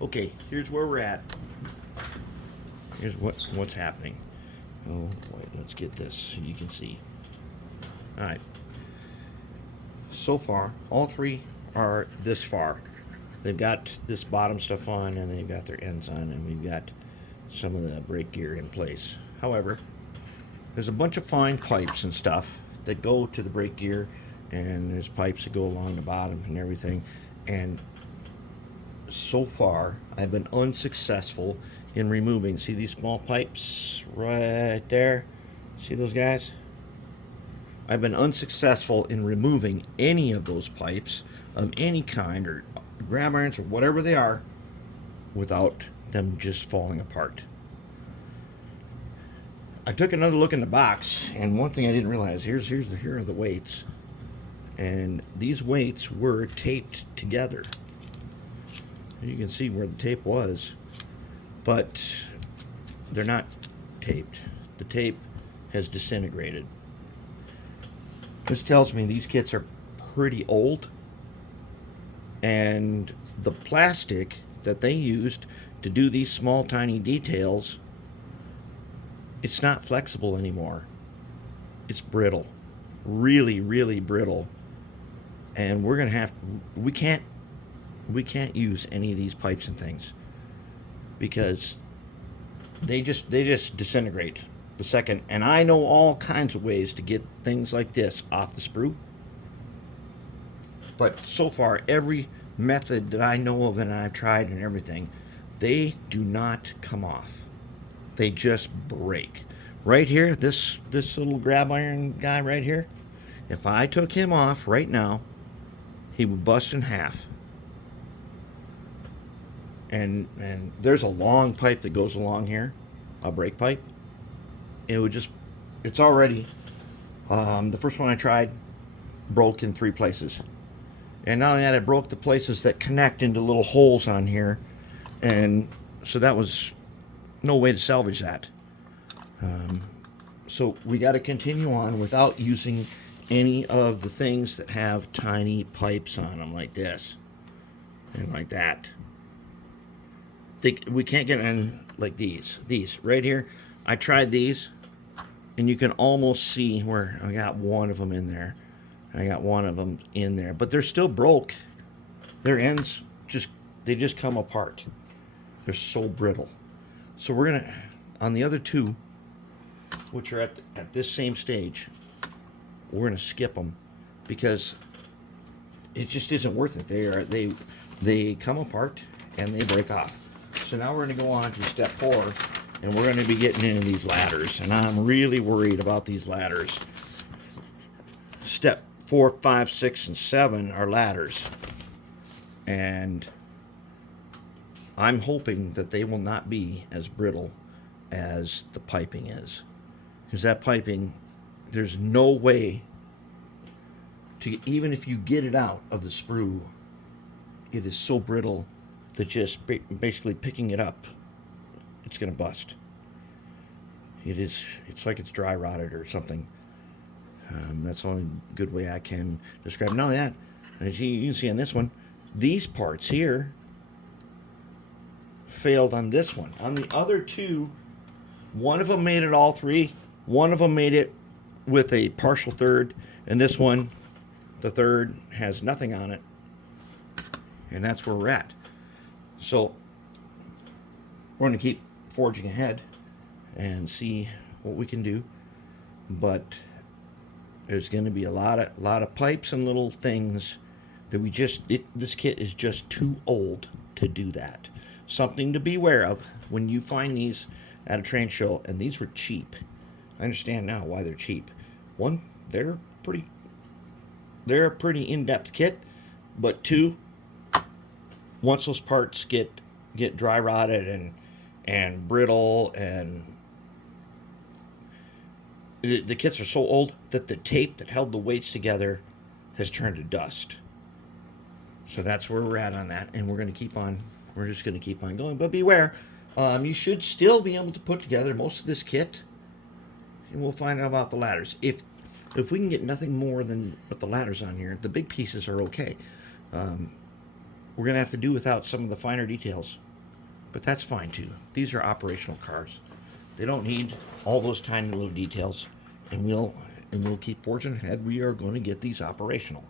Okay, here's where we're at. Here's what's happening. Oh, wait, let's get this so you can see. All right. So far, all three are this far. They've got this bottom stuff on, and they've got their ends on, and we've got some of the brake gear in place. However, there's a bunch of fine pipes and stuff that go to the brake gear, and there's pipes that go along the bottom and everything. And so far, I've been unsuccessful in removing. See these small pipes right there? See those guys? I've been unsuccessful in removing any of those pipes of any kind, or grab irons, or whatever they are, without them just falling apart. I took another look in the box, and one thing I didn't realize, here are the weights. And these weights were taped together. You can see where the tape was, but they're not taped. The tape has disintegrated. This tells me these kits are pretty old, and the plastic that they used to do these small tiny details, it's not flexible anymore. It's brittle, really, really brittle. And we're gonna have, we can't use any of these pipes and things because they just disintegrate the second. And I know all kinds of ways to get things like this off the sprue, but so far every method that I know of and I've tried and everything, they do not come off. They just break. Right here, this little grab iron guy right here, if I took him off right now, he would bust in half. And there's a long pipe that goes along here, a brake pipe. It would just, it's already, the first one I tried broke in 3 places. And not only that, it broke the places that connect into little holes on here. And so that was no way to salvage that. So we got to continue on without using any of the things that have tiny pipes on them like this and like that. We can't get in like these right here. I tried these, and you can almost see where I got one of them in there. I got one of them in there, but they're still broke. Their ends they just come apart. They're so brittle. So we're gonna, on the other two, which are at this same stage, we're gonna skip them because it just isn't worth it. They come apart and they break off. So now we're gonna go on to step 4, and we're gonna be getting into these ladders, and I'm really worried about these ladders. Step 4, 5, 6, and 7 are ladders, and I'm hoping that they will not be as brittle as the piping is, because that piping, there's no way to, even if you get it out of the sprue, it is so brittle that just basically picking it up, it's going to bust. It's like it's dry rotted or something. That's the only good way I can describe it. Not only that, as you can see on this one, these parts here failed on this one. On the other two, one of them made it all 3, one of them made it with a partial third, and this one, the third, has nothing on it. And that's where we're at. So we're going to keep forging ahead and see what we can do. But there's going to be a lot of pipes and little things that this kit is just too old to do that. Something to be aware of when you find these at a trade show, and these were cheap. I understand now why they're cheap. One, they're a pretty in-depth kit, but 2, once those parts get dry rotted and brittle, and the kits are so old that the tape that held the weights together has turned to dust. So that's where we're at on that, and we're just going to keep on going. But beware, you should still be able to put together most of this kit, and we'll find out about the ladders. If we can get nothing more than put the ladders on here, the big pieces are okay. We're going to have to do without some of the finer details But that's fine too. These are operational cars. They don't need all those tiny little details, and we'll keep forging ahead. We are going to get these operational.